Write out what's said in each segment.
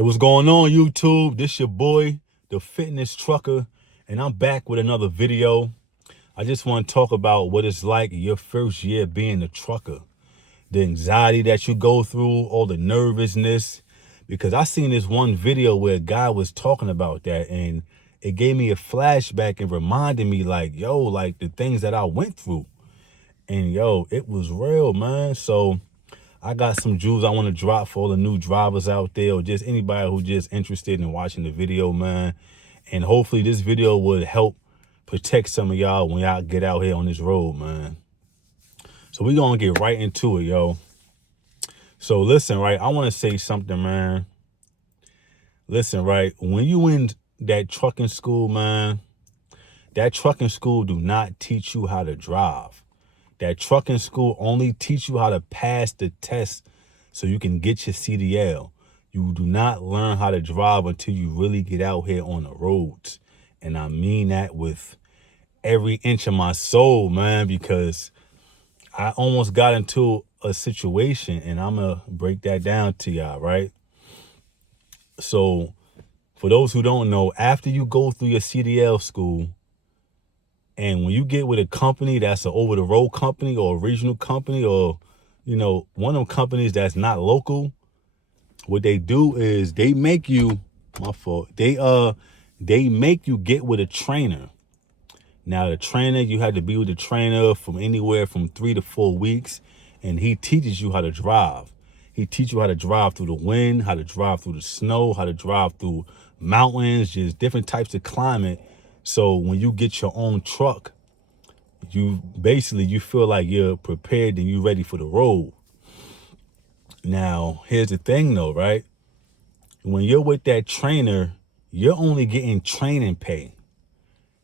Hey, what's going on, YouTube? This your boy, the Fitness Trucker, and I'm back with another video. I just want to talk about what it's like your first year being a trucker, the anxiety that you go through, all the nervousness, because I seen this one video where a guy was talking about that, and it gave me a flashback and reminded me like, yo, like the things that I went through. And yo, it was real, man. So I got some jewels I want to drop for all the new drivers out there, or just anybody who just interested in watching the video, man. And hopefully this video would help protect some of y'all when y'all get out here on this road, man. So we gonna get right into it, yo. So listen, right, I want to say something, man. Listen, right, when you in that trucking school, man, that trucking school do not teach you how to drive. That trucking school only teach you how to pass the test so you can get your CDL. You do not learn how to drive until you really get out here on the roads. And I mean that with every inch of my soul, man, because I almost got into a situation, and I'm going to break that down to y'all, right? So for those who don't know, after you go through your CDL school, and when you get with a company that's an over-the-road company or a regional company, or, you know, one of them companies that's not local, what they do is they make you, they make you get with a trainer. Now, the trainer, you had to be with the trainer from anywhere from 3 to 4 weeks, and he teaches you how to drive. He teaches you how to drive through the wind, how to drive through the snow, how to drive through mountains, just different types of climate. So when you get your own truck, you feel like you're prepared and you're ready for the road. Now, here's the thing though, right? When you're with that trainer, you're only getting training pay.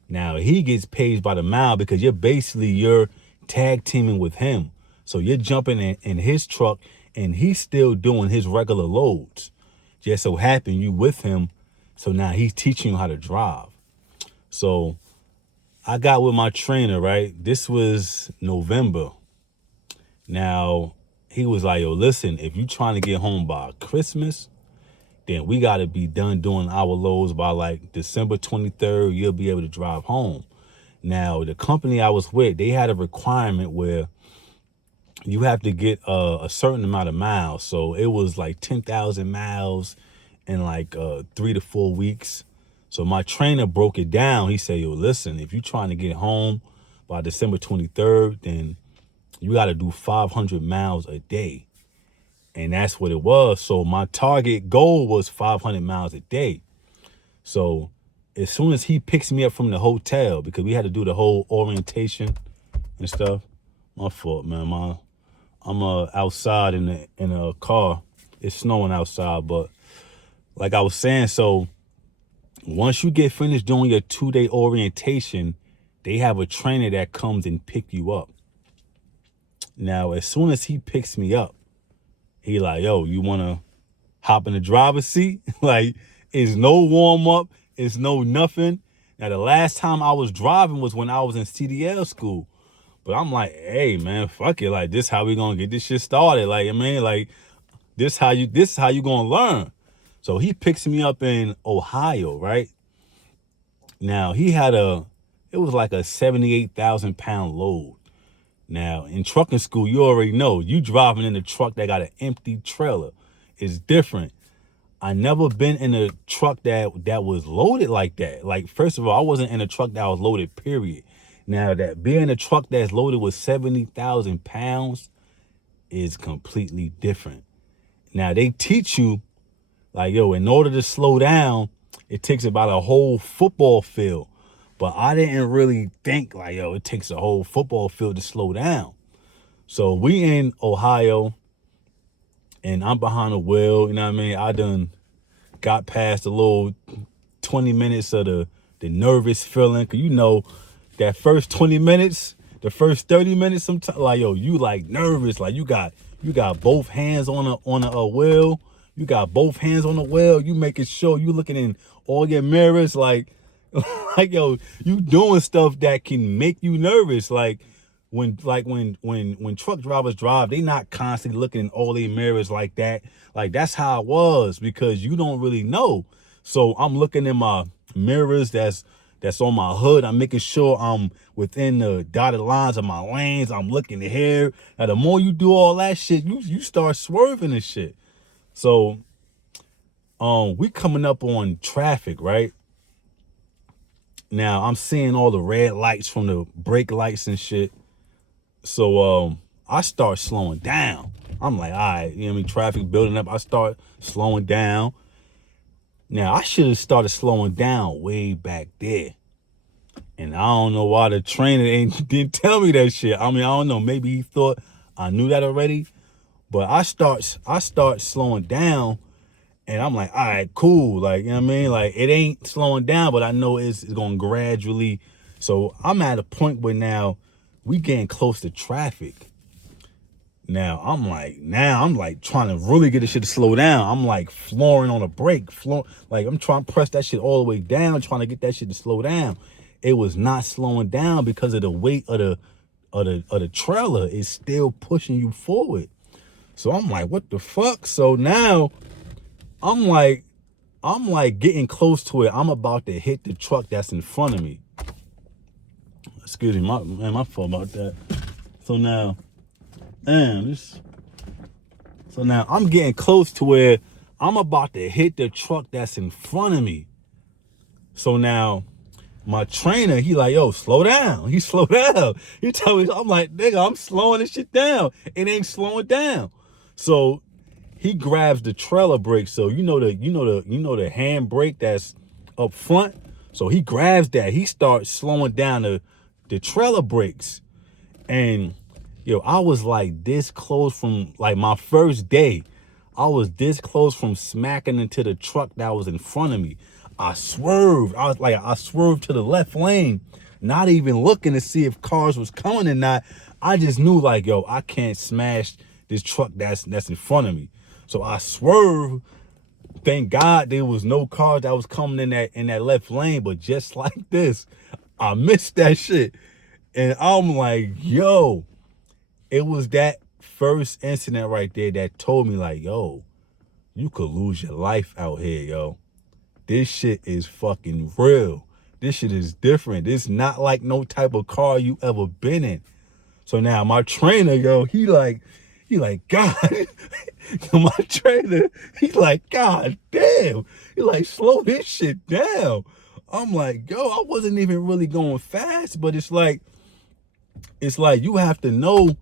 Now, he gets paid by the mile because you're tag teaming with him. So you're jumping in his truck and he's still doing his regular loads. Just so happen you with him. So now he's teaching you how to drive. So I got with my trainer, right? This was November. Now, he was like, yo, listen, if you trying to get home by Christmas, then we got to be done doing our loads by like December 23rd. You'll be able to drive home. Now, the company I was with, they had a requirement where you have to get a certain amount of miles. So it was like 10,000 miles in like 3 to 4 weeks. So my trainer broke it down. He said, yo, listen, if you're trying to get home by December 23rd, then you got to do 500 miles a day. And that's what it was. So my target goal was 500 miles a day. So as soon as he picks me up from the hotel, because we had to do the whole orientation and stuff. My fault, man. I'm outside in a car. It's snowing outside, but like I was saying, so once you get finished doing your 2-day orientation, they have a trainer that comes and pick you up. Now, as soon as he picks me up, he like, yo, you want to hop in the driver's seat? Like, it's no warm up. It's no nothing. Now, the last time I was driving was when I was in CDL school. But I'm like, hey, man, fuck it. Like, this how we going to get this shit started. Like, I mean, like, this how you going to learn. So he picks me up in Ohio, right? Now, it was like a 78,000 pound load. Now, in trucking school, you already know, you driving in a truck that got an empty trailer. It's different. I never been in a truck that was loaded like that. Like, first of all, I wasn't in a truck that was loaded, period. Now, that being in a truck that's loaded with 70,000 pounds is completely different. Now, they teach you, like, yo, in order to slow down, it takes about a whole football field. But I didn't really think, like, yo, it takes a whole football field to slow down. So we in Ohio, and I'm behind the wheel, you know what I mean? I done got past the little 20 minutes of the nervous feeling. Because, you know, that first 20 minutes, the first 30 minutes, sometimes, like, yo, you, like, nervous. Like, you got both hands on a wheel. You got both hands on the wheel. You making sure you looking in all your mirrors, like, like, yo, you doing stuff that can make you nervous. Like, when truck drivers drive, they not constantly looking in all their mirrors like that. Like that's how it was because you don't really know. So I'm looking in my mirrors that's on my hood. I'm making sure I'm within the dotted lines of my lanes. I'm looking here. Now the more you do all that shit, you start swerving and shit. So we coming up on traffic, right? Now I'm seeing all the red lights from the brake lights and shit. So I start slowing down. I'm like, all right, you know what I mean? Traffic building up. I start slowing down. Now I should have started slowing down way back there. And I don't know why the trainer didn't tell me that shit. I mean, I don't know. Maybe he thought I knew that already. But I start slowing down. And I'm like, all right, cool. Like, you know what I mean? Like, it ain't slowing down, but I know it's going gradually. So I'm at a point where now we getting close to traffic. Now I'm like trying to really get this shit to slow down. I'm like flooring on a brake, like I'm trying to press that shit all the way down, trying to get that shit to slow down. It was not slowing down because of the weight of the trailer. It's still pushing you forward. So I'm like, what the fuck? So now I'm like getting close to it. I'm about to hit the truck that's in front of me. Excuse me, my fault about that. So now, so now I'm getting close to where I'm about to hit the truck that's in front of me. So now my trainer, he like, yo, slow down. He slowed down. He told me, I'm like, nigga, I'm slowing this shit down. It ain't slowing down. So he grabs the trailer brake. So you know the hand brake that's up front. So he grabs that. He starts slowing down the trailer brakes. And yo, I was like this close from like my first day. I was this close from smacking into the truck that was in front of me. I swerved. I swerved to the left lane, not even looking to see if cars was coming or not. I just knew like, yo, I can't smash this truck that's in front of me. So I swerved. Thank God there was no car that was coming in that left lane, but just like this, I missed that shit. And I'm like, yo, it was that first incident right there that told me like, yo, you could lose your life out here, yo. This shit is fucking real. This shit is different. It's not like no type of car you ever been in. So now my trainer, yo, he like, God, my trainer, he's like, God damn. He like, slow this shit down. I'm like, yo, I wasn't even really going fast, but it's like you have to know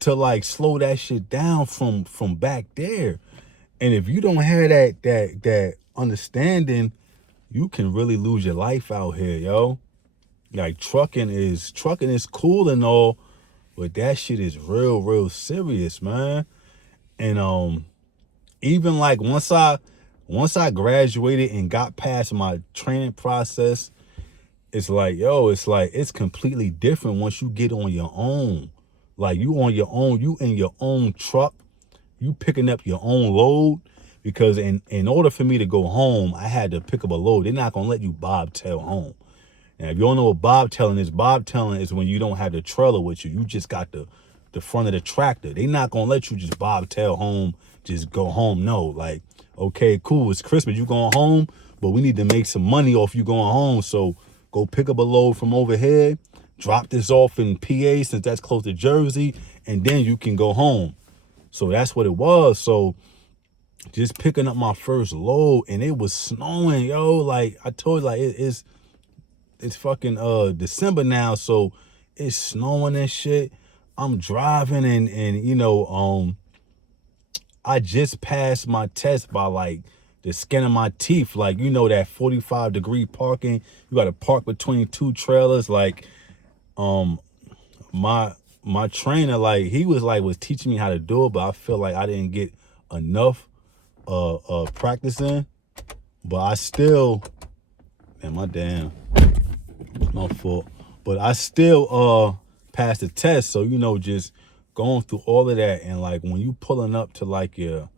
to like slow that shit down from back there. And if you don't have that understanding, you can really lose your life out here, yo. Like trucking is cool and all, but that shit is real serious, man. And even like once I graduated and got past my training process, it's like, yo, it's completely different once you get on your own. Like you on your own, you in your own truck, you picking up your own load. Because in order for me to go home, I had to pick up a load. They're not gonna let you bobtail home. And if you don't know what bobtailing is when you don't have the trailer with you. You just got the front of the tractor. They're not gonna let you just bobtail home, just go home. No, like, okay, cool, it's Christmas, you going home, but we need to make some money off you going home. So go pick up a load from over here, drop this off in PA since that's close to Jersey, and then you can go home. So that's what it was. So just picking up my first load, and it was snowing, yo. Like I told you, like it's fucking December now, so it's snowing and shit. I'm driving and I just passed my test by like the skin of my teeth. Like, that 45-degree parking. You gotta park between two trailers. Like my trainer, like he was teaching me how to do it, but I feel like I didn't get enough practicing. But I still, man, my fault. But I still passed the test. So, just going through all of that, and like when you pulling up to like your,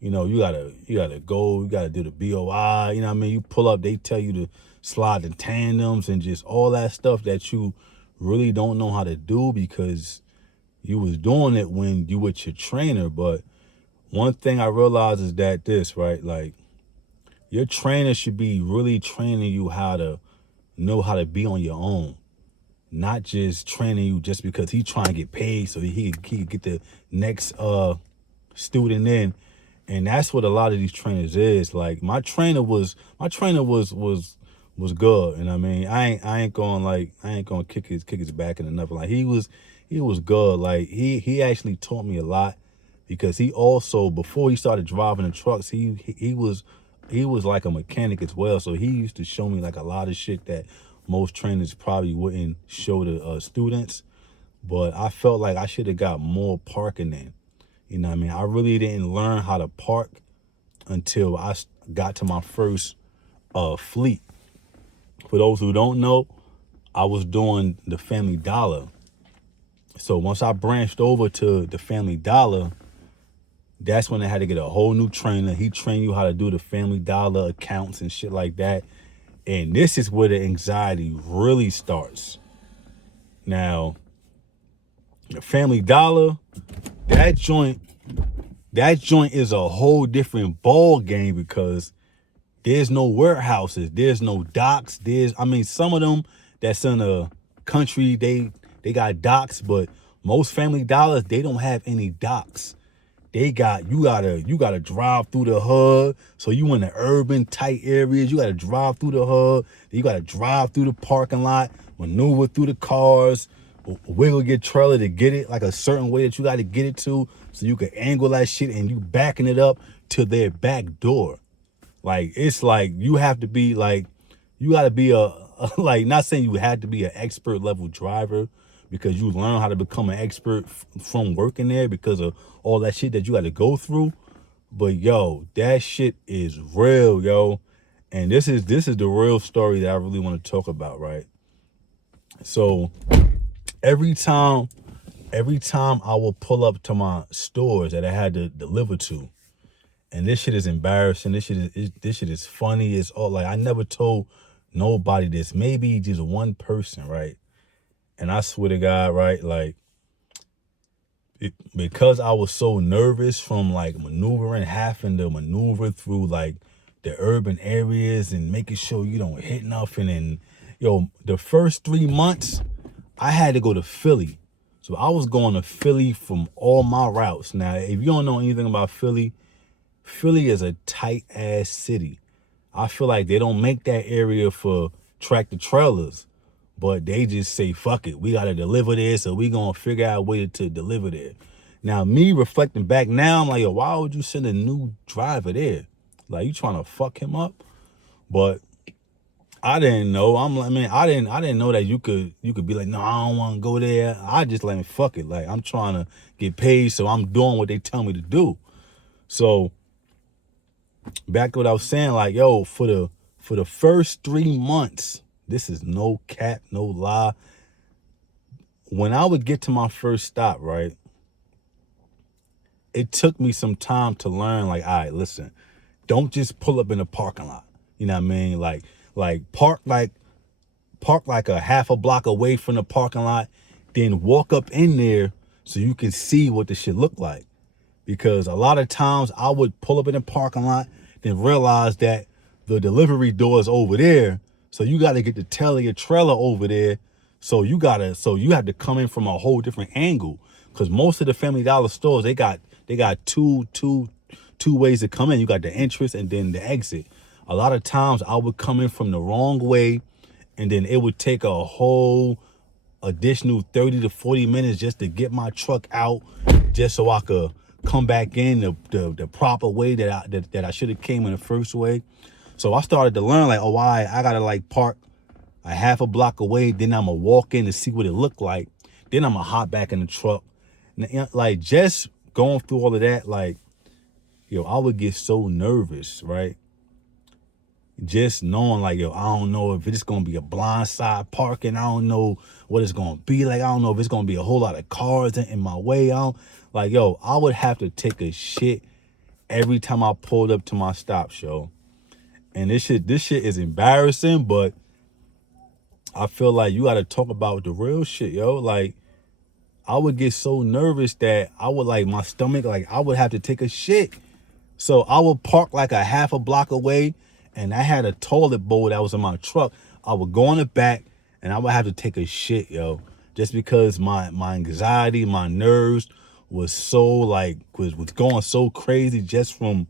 you gotta go, you gotta do the BOI, you pull up, they tell you to slide the tandems and just all that stuff that you really don't know how to do because you was doing it when you with your trainer. But one thing I realized is that this, right? Like, your trainer should be really training you how to know how to be on your own, not just training you just because he trying to get paid so he could get the next student in. And that's what a lot of these trainers is. Like, my trainer was good. And I mean, I ain't gonna kick his back and nothing. Like, he was good. Like, he actually taught me a lot because he also, before he started driving the trucks, he was like a mechanic as well. So he used to show me like a lot of shit that most trainers probably wouldn't show the students. But I felt like I should have got more parking in. You know what I mean? I really didn't learn how to park until I got to my first fleet. For those who don't know, I was doing the Family Dollar. So once I branched over to the Family Dollar, that's when I had to get a whole new trainer. He trained you how to do the Family Dollar accounts and shit like that. And this is where the anxiety really starts. Now, the Family Dollar, that joint is a whole different ball game because there's no warehouses, there's no docks. Some of them that's in the country, they got docks, but most Family Dollars, they don't have any docks. You gotta drive through the hood. So you in the urban tight areas, you gotta drive through the hood. You gotta drive through the parking lot, maneuver through the cars, wiggle your trailer to get it like a certain way that you gotta get it to, so you can angle that shit and you backing it up to their back door. Like, it's like you have to be like, you gotta be like, not saying you had to be an expert level driver, because you learn how to become an expert from working there because of all that shit that you got to go through. But yo, that shit is real, yo. And this is the real story that I really want to talk about, right? So every time I will pull up to my stores that I had to deliver to, and this shit is embarrassing. This shit is funny. It's all like, I never told nobody this. Maybe just one person, right? And I swear to God, right, like, because I was so nervous from like having to maneuver through like the urban areas and making sure you don't hit nothing. And yo, the first 3 months, I had to go to Philly. So I was going to Philly from all my routes. Now, if you don't know anything about Philly is a tight ass city. I feel like they don't make that area for tractor trailers, but they just say, fuck it, we got to deliver there, so we going to figure out a way to deliver there. Now, me reflecting back now, I'm like, yo, why would you send a new driver there? Like, you trying to fuck him up? But I didn't know. I didn't know that you could be like, no, I don't want to go there. I just like, fuck it. Like, I'm trying to get paid, so I'm doing what they tell me to do. So back to what I was saying, like, yo, for the first 3 months, this is no cap, no lie. When I would get to my first stop, right, it took me some time to learn, like, all right, listen, don't just pull up in the parking lot. You know what I mean? Like park like a half a block away from the parking lot, then walk up in there so you can see what the shit look like. Because a lot of times I would pull up in the parking lot, then realize that the delivery door is over there. So you got to get the tail of your trailer over there. So you have to come in from a whole different angle. Because most of the Family Dollar stores, they got two ways to come in. You got the entrance and then the exit. A lot of times I would come in from the wrong way, and then it would take a whole additional 30 to 40 minutes just to get my truck out, just so I could come back in the proper way that I should have came in the first way. So I started to learn, like, oh, I gotta like park a half a block away, then I'm gonna walk in to see what it looked like, then I'm gonna hop back in the truck. Like, just going through all of that, like, yo, I would get so nervous, right? Just knowing, like, yo, I don't know if it's gonna be a blind side parking. I don't know what it's gonna be like. I don't know if it's gonna be a whole lot of cars in my way. I would have to take a shit every time I pulled up to my stop, show. And this shit is embarrassing, but I feel like you got to talk about the real shit, yo. Like, I would get so nervous that I would like my stomach, like I would have to take a shit. So I would park like a half a block away, and I had a toilet bowl that was in my truck. I would go in the back and I would have to take a shit, yo. Just because my anxiety, my nerves was so like was going so crazy just from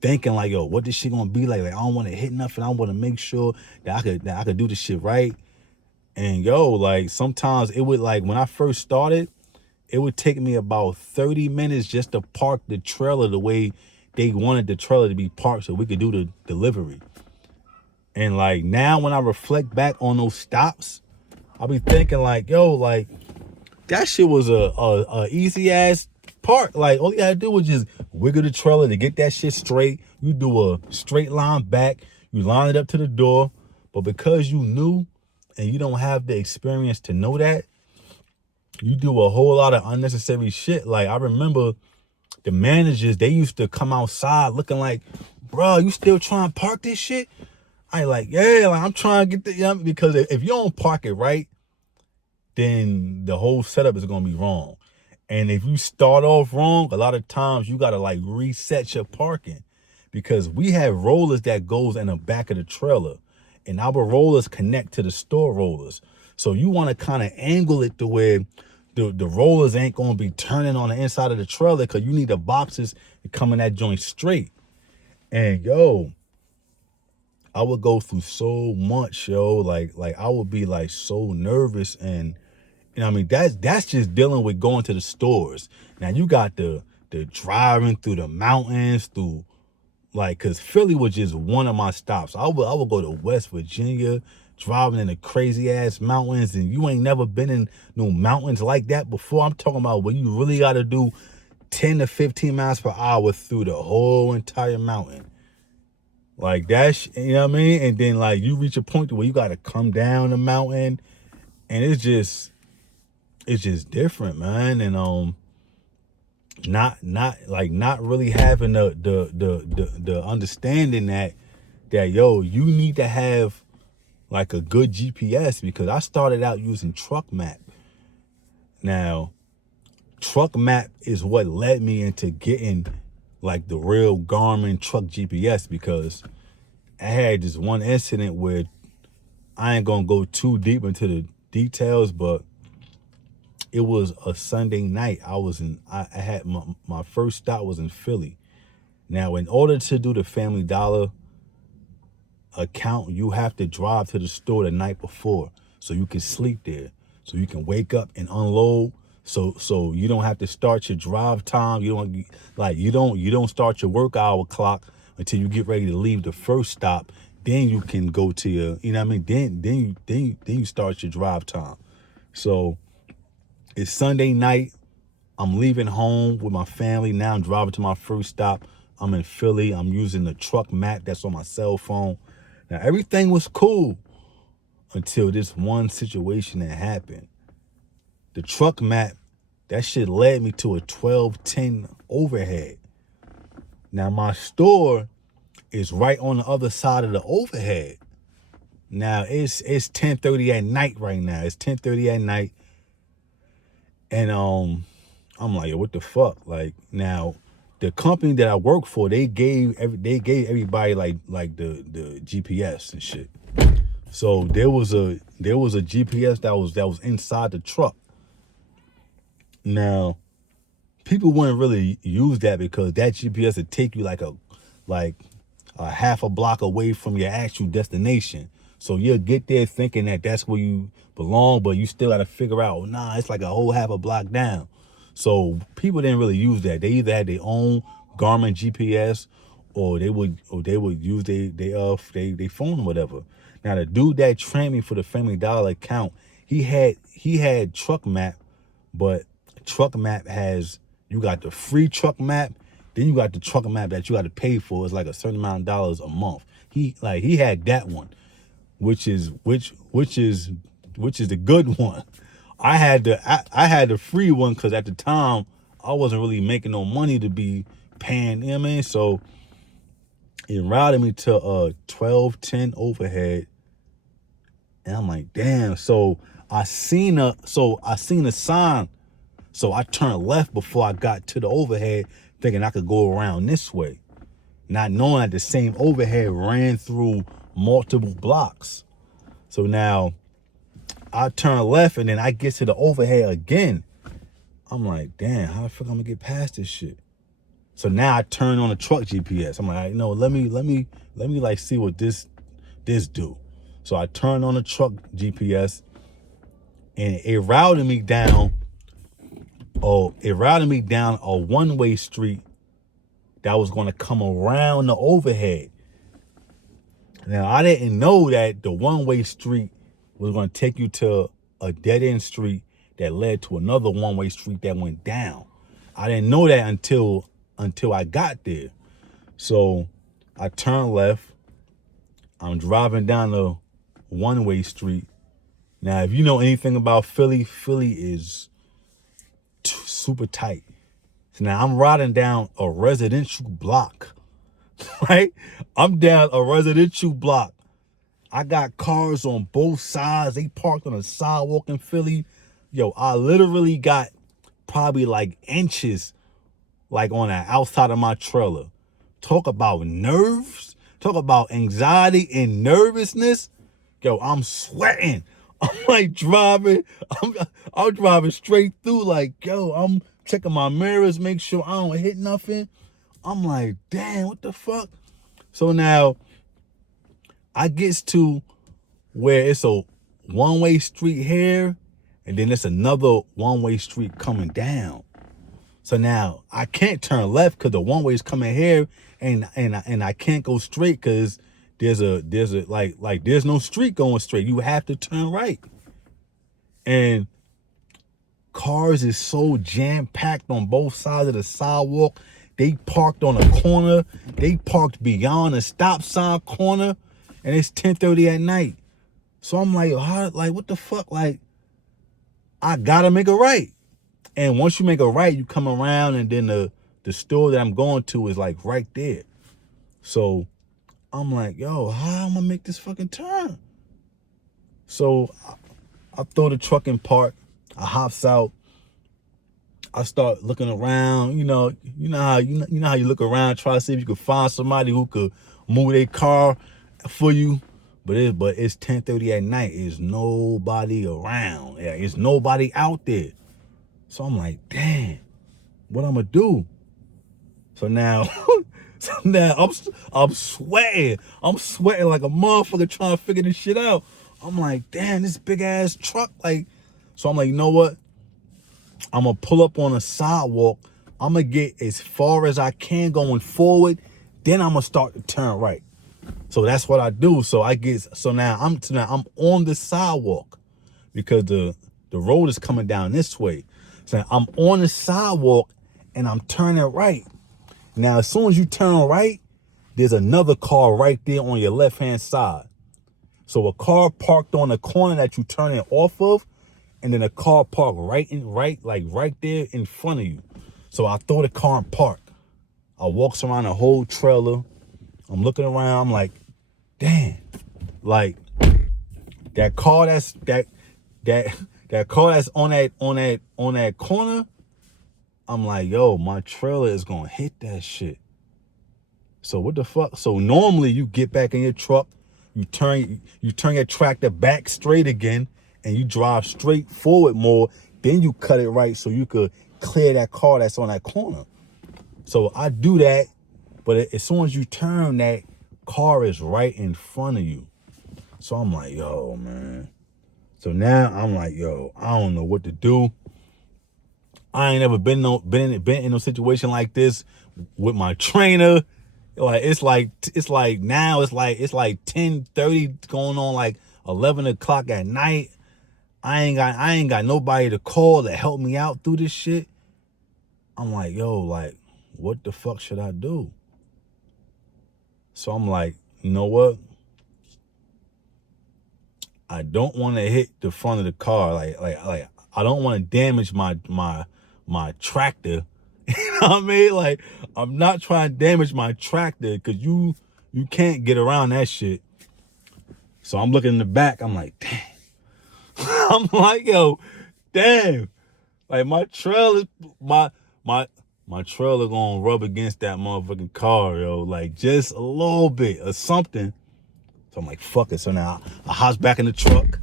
thinking like, yo, what this shit gonna be like? Like, I don't want to hit nothing. I want to make sure that I could do this shit right. And yo, like sometimes it would like when I first started, it would take me about 30 minutes just to park the trailer the way they wanted the trailer to be parked so we could do the delivery. And like now when I reflect back on those stops, I'll be thinking like, yo, like that shit was a easy ass park. Like all you gotta do was just wiggle the trailer to get that shit straight. You do a straight line back, you line it up to the door. But because you knew and you don't have the experience to know that, you do a whole lot of unnecessary shit. Like I remember the managers, they used to come outside looking like, bro, you still trying to park this shit? I like, yeah, like I'm trying to get the, you know, because if you don't park it right, then the whole setup is gonna be wrong. And if you start off wrong, a lot of times you gotta like reset your parking because we have rollers that goes in the back of the trailer, and our rollers connect to the store rollers. So you want to kind of angle it to where the rollers ain't gonna be turning on the inside of the trailer because you need the boxes to come in that joint straight. And yo, I would go through so much, yo. Like I would be like so nervous, and you know what I mean, that's just dealing with going to the stores. Now you got the driving through the mountains, through like, cause Philly was just one of my stops. I would go to West Virginia, driving in the crazy ass mountains, and you ain't never been in no mountains like that before. I'm talking about when you really got to do 10 to 15 miles per hour through the whole entire mountain. Like that's, you know what I mean? And then like you reach a point where you got to come down the mountain, and it's just different, man. And not really having the understanding that yo, you need to have like a good GPS, because I started out using Truck Map. Now, Truck Map is what led me into getting like the real Garmin truck GPS, because I had this one incident where I ain't gonna go too deep into the details, but it was a Sunday night. I had my first stop was in Philly. Now, in order to do the Family Dollar account, you have to drive to the store the night before so you can sleep there, so you can wake up and unload, so you don't have to start your drive time. You don't start your work hour clock until you get ready to leave the first stop. Then you can go to your, you know what I mean, then you start your drive time. So it's Sunday night. I'm leaving home with my family. Now I'm driving to my first stop. I'm in Philly. I'm using the Truck Map that's on my cell phone. Now, everything was cool until this one situation that happened. The Truck Map, that shit led me to a 1210 overhead. Now, my store is right on the other side of the overhead. Now, it's 10:30 at night right now. It's 10:30 at night. And I'm like, yo, what the fuck? Like, now, the company that I work for, they gave everybody like the GPS and shit. So there was a GPS that was inside the truck. Now, people wouldn't really use that because that GPS would take you like a half a block away from your actual destination. So you'll get there thinking that that's where you belong, but you still got to figure out, nah, it's like a whole half a block down. So people didn't really use that. They either had their own Garmin GPS, or they would use they phone or whatever. Now, the dude that trained me for the Family Dollar account, he had Truck Map, but Truck Map has, you got the free Truck Map, then you got the Truck Map that you got to pay for. It's like a certain amount of dollars a month. He had that one, which is the good one. I had the free one because at the time I wasn't really making no money to be paying, you know what I mean? So it routed me to a 1210 overhead, And I'm like, damn. So I seen a sign. So I turned left before I got to the overhead, thinking I could go around this way, not knowing that the same overhead ran through multiple blocks. So now I turn left and then I get to the overhead again. I'm like, damn, how the fuck I'm gonna get past this shit? So now I turn on the truck GPS. I'm like, no, let me like see what this do. So I turn on the truck GPS and it routed me down a one-way street that was gonna come around the overhead. Now I didn't know that the one-way street was gonna take you to a dead-end street that led to another one-way street that went down. I didn't know that until I got there. So I turned left. I'm driving down the one-way street. Now, if you know anything about Philly, Philly is super tight. So now I'm riding down a residential block, right? I'm down a residential block. I got cars on both sides. They parked on a sidewalk in Philly. Yo, I literally got probably like inches like on the outside of my trailer. Talk about nerves. Talk about anxiety and nervousness. Yo, I'm sweating. I'm like driving. I'm driving straight through like, yo, I'm checking my mirrors, make sure I don't hit nothing. I'm like, damn, what the fuck? So now I gets to where it's a one-way street here, and then it's another one-way street coming down. So now I can't turn left because the one way is coming here, and I can't go straight because there's no street going straight. You have to turn right. And cars is so jam-packed on both sides of the sidewalk. They parked on a corner. They parked beyond a stop sign corner, and it's 10:30 at night. So I'm like, what the fuck? Like, I gotta make a right. And once you make a right, you come around, and then the store that I'm going to is like right there. So I'm like, yo, how am I gonna make this fucking turn? So I throw the truck in park. I hops out. I start looking around. You know how you look around, try to see if you could find somebody who could move their car for you. But it's 10:30 at night. There's nobody around. Yeah, there's nobody out there. So I'm like, damn, what I'm gonna do? So now, I'm sweating. I'm sweating like a motherfucker trying to figure this shit out. I'm like, damn, this big ass truck. Like, so I'm like, you know what? I'm gonna pull up on a sidewalk. I'm gonna get as far as I can going forward. Then I'm gonna start to turn right. So that's what I do. So now I'm on the sidewalk because the road is coming down this way. So I'm on the sidewalk and I'm turning right. Now, as soon as you turn right, there's another car right there on your left-hand side. So a car parked on the corner that you turning off of, and then a car parked right there in front of you. So I throw the car and park. I walks around the whole trailer. I'm looking around. I'm like, damn, like that car that's on that corner. I'm like, yo, my trailer is gonna hit that shit. So what the fuck? So normally you get back in your truck, you turn your tractor back straight again, and you drive straight forward more. Then you cut it right so you could clear that car that's on that corner. So I do that, but as soon as you turn, that car is right in front of you. So I'm like, yo, man. So now I'm like, yo, I don't know what to do. I ain't never been in no situation like this with my trainer. Like it's like now it's like 10:30 going on like 11 o'clock at night. I ain't got nobody to call to help me out through this shit. I'm like, yo, like, what the fuck should I do? So I'm like, you know what? I don't want to hit the front of the car. Like I don't want to damage my tractor. You know what I mean? Like, I'm not trying to damage my tractor because you can't get around that shit. So I'm looking in the back. I'm like, damn. I'm like, yo, damn. Like my trailer, my trailer gonna rub against that motherfucking car, yo. Like just a little bit or something. So I'm like, fuck it. So now I hops back in the truck.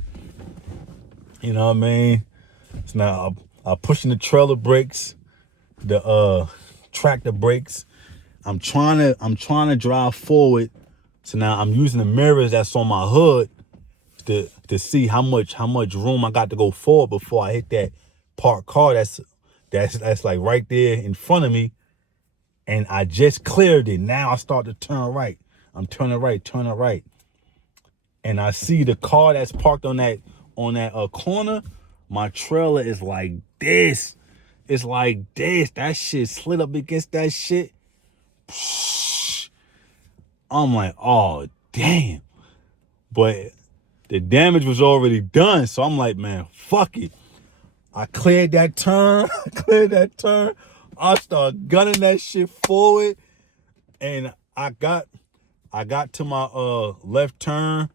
You know what I mean? So now I'm pushing the trailer brakes, the tractor brakes. I'm trying to drive forward. So now I'm using the mirrors that's on my hood to see how much room I got to go forward before I hit that parked car that's like right there in front of me. And I just cleared it. Now I start to turn right. I'm turning right. And I see the car that's parked on that corner. My trailer is like this. It's like this. That shit slid up against that shit. I'm like, oh, damn. But the damage was already done. So I'm like, man, fuck it. I cleared that turn. I start gunning that shit forward. And I got to my left turn.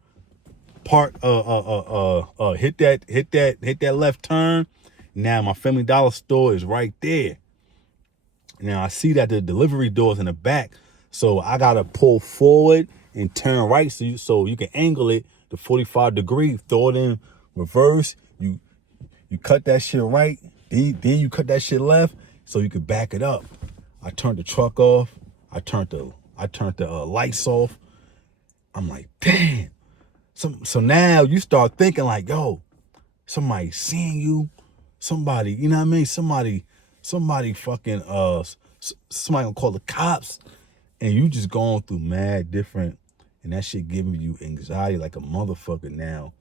Hit that left turn. Now my Family Dollar store is right there. Now I see that the delivery door is in the back, so I gotta pull forward and turn right so you can angle it to 45 degrees, throw it in reverse. You cut that shit right, then you cut that shit left so you can back it up. I turned the truck off. I turned the lights off. I'm like, damn. So now you start thinking like, yo, somebody seeing you, somebody, you know what I mean? Somebody fucking, somebody gonna call the cops, and you just going through mad different, and that shit giving you anxiety like a motherfucker now.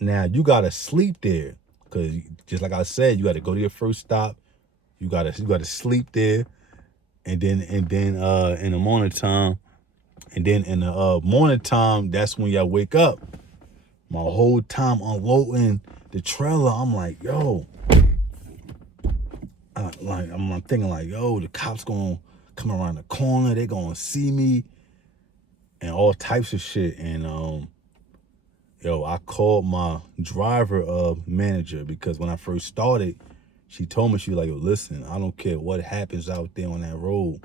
Now you gotta sleep there, cause just like I said, you gotta go to your first stop, you gotta sleep there, and then in the morning time, that's when y'all wake up. My whole time unloading the trailer, I'm like, yo. I'm thinking like, yo, the cops gonna come around the corner. They gonna see me and all types of shit. And, I called my driver manager because when I first started, she told me, she was like, yo, listen, I don't care what happens out there on that road.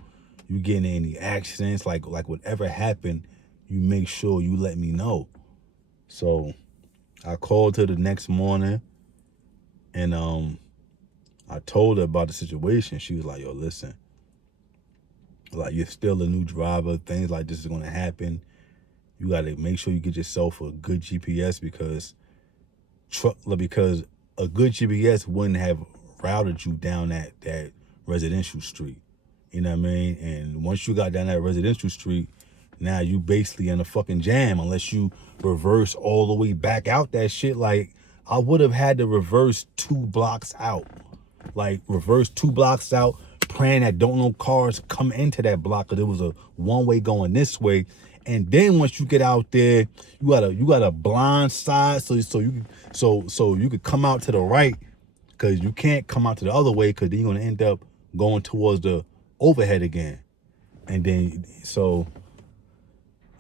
You get in any accidents, like whatever happened, you make sure you let me know. So I called her the next morning, and I told her about the situation. She was like, yo, listen, like, you're still a new driver. Things like this is going to happen. You got to make sure you get yourself a good GPS because a good GPS wouldn't have routed you down that residential street. You know what I mean? And once you got down that residential street, now you basically in a fucking jam unless you reverse all the way back out that shit. Like, I would have had to reverse 2 blocks out. Like, reverse 2 blocks out, praying that don't no cars come into that block because it was a one-way going this way. And then once you get out there, you got a blind side so you could come out to the right, because you can't come out to the other way because then you're gonna end up going towards the overhead again. And then so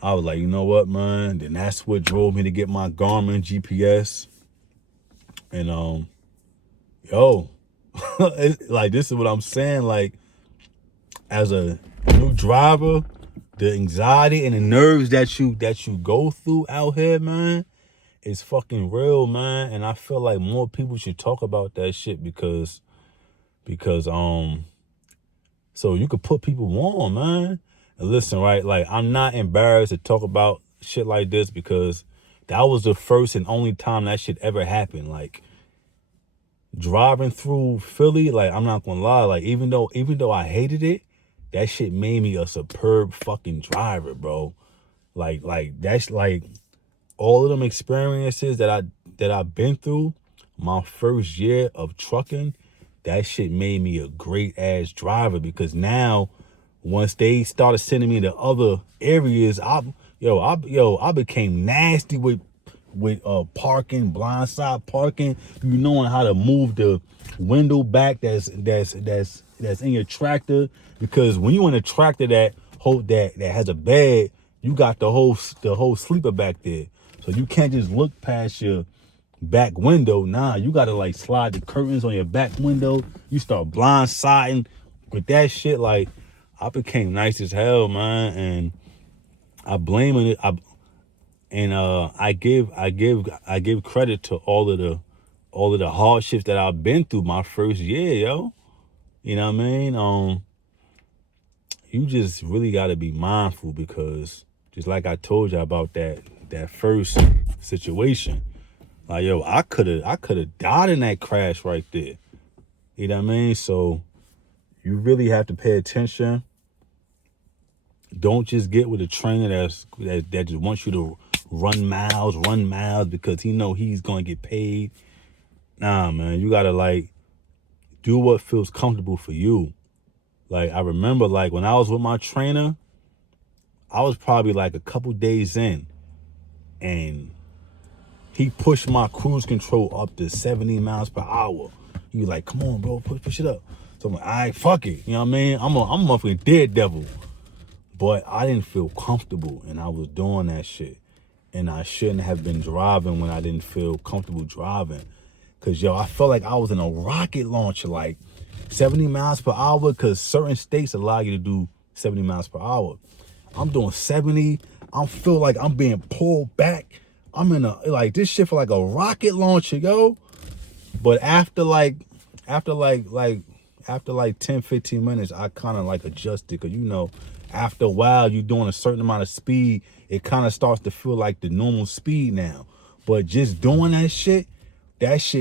I was like, you know what, man? Then that's what drove me to get my Garmin GPS. And like, this is what I'm saying. Like, as a new driver, the anxiety and the nerves that you go through out here, man, is fucking real, man. And I feel like more people should talk about that shit because so you could put people on, man. And listen, right? Like, I'm not embarrassed to talk about shit like this because that was the first and only time that shit ever happened. Like, driving through Philly, like, I'm not gonna lie, like, even though I hated it, that shit made me a superb fucking driver, bro. Like that's like all of them experiences that I've been through my first year of trucking, that shit made me a great ass driver because now once they started sending me to other areas, I became nasty with parking, blindside parking, you knowing how to move the window back that's in your tractor, because when you in a tractor that has a bed, you got the whole sleeper back there. So you can't just look past your back window. Nah, you gotta like slide the curtains on your back window. You start blindsiding with that shit. Like, I became nice as hell, man, and I blame it. I give credit to all of the hardships that I've been through my first year, yo. You know what I mean? You just really gotta be mindful, because just like I told you about that first situation, like, yo, I could have died in that crash right there. You know what I mean? So you really have to pay attention. Don't just get with a trainer that just wants you to run miles because he know he's gonna get paid. Nah, man, you gotta like do what feels comfortable for you. Like, I remember, like, when I was with my trainer, I was probably like a couple days in, and he pushed my cruise control up to 70 miles per hour. He was like, come on, bro, push it up. So I'm like, all right, fuck it. You know what I mean? I'm a motherfucking daredevil. But I didn't feel comfortable, and I was doing that shit. And I shouldn't have been driving when I didn't feel comfortable driving. Because, yo, I felt like I was in a rocket launcher, like 70 miles per hour, because certain states allow you to do 70 miles per hour. I'm doing 70. I feel like I'm being pulled back. I'm in a, like, this shit for like a rocket launcher, yo. But after 10, 15 minutes, I kind of like adjusted, because, you know, after a while, you're doing a certain amount of speed, it kind of starts to feel like the normal speed now. But just doing that shit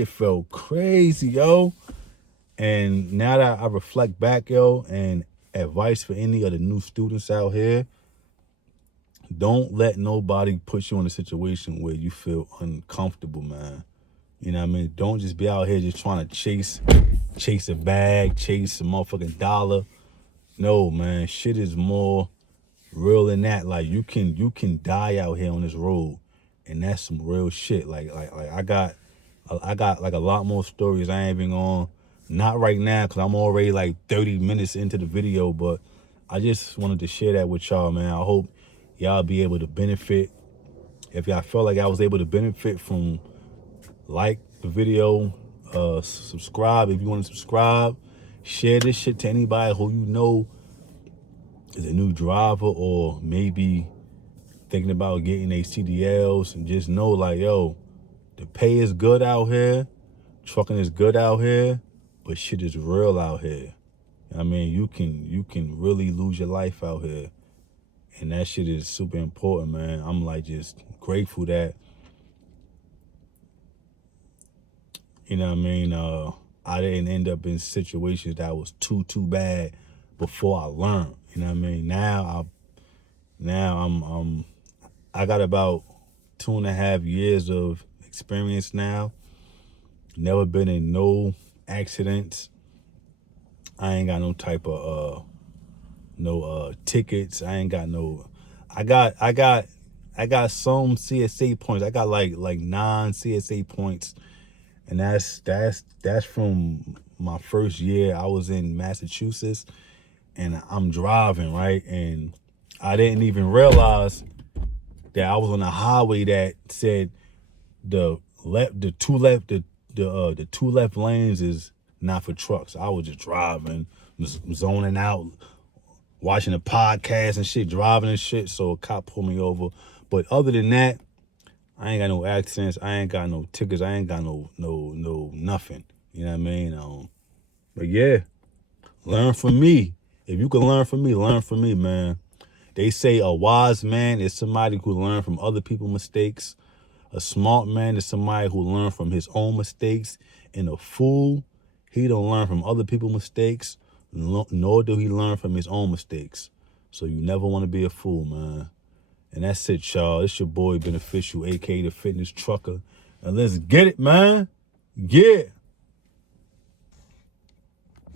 felt crazy, yo. And now that I reflect back, yo, and advice for any of the new students out here, don't let nobody put you in a situation where you feel uncomfortable, man. You know what I mean? Don't just be out here just trying to chase a bag, chase a motherfucking dollar. No, man, shit is more real than that. Like, you can die out here on this road, and that's some real shit. Like I got like a lot more stories I ain't even on. Not right now, because I'm already like 30 minutes into the video, but I just wanted to share that with y'all, man. I hope y'all be able to benefit. If y'all felt like I was able to benefit from, like the video, subscribe if you want to subscribe. Share this shit to anybody who you know is a new driver, or maybe thinking about getting a CDLs, and just know, like, yo, the pay is good out here, trucking is good out here, but shit is real out here. I mean, you can really lose your life out here, and that shit is super important, man. I'm like just grateful that, you know what I mean, I didn't end up in situations that was too bad before I learned. You know what I mean? I got about 2.5 years of experience now. Never been in no accidents. I ain't got no type of tickets. I ain't got no. I got some CSA points. I got like 9 CSA points, and that's from my first year. I was in Massachusetts, and I'm driving, right, and I didn't even realize that I was on a highway that said the two left lanes is not for trucks. I was just driving, zoning out, watching a podcast and shit, driving and shit. So a cop pulled me over. But other than that, I ain't got no accidents. I ain't got no tickets. I ain't got no nothing. You know what I mean? But yeah, learn from me. If you can learn from me, man. They say a wise man is somebody who learns from other people's mistakes. A smart man is somebody who learns from his own mistakes. And a fool, he don't learn from other people's mistakes, nor do he learn from his own mistakes. So you never want to be a fool, man. And that's it, y'all. It's your boy Beneficial, a.k.a. the Fitness Trucker. And let's get it, man. Yeah.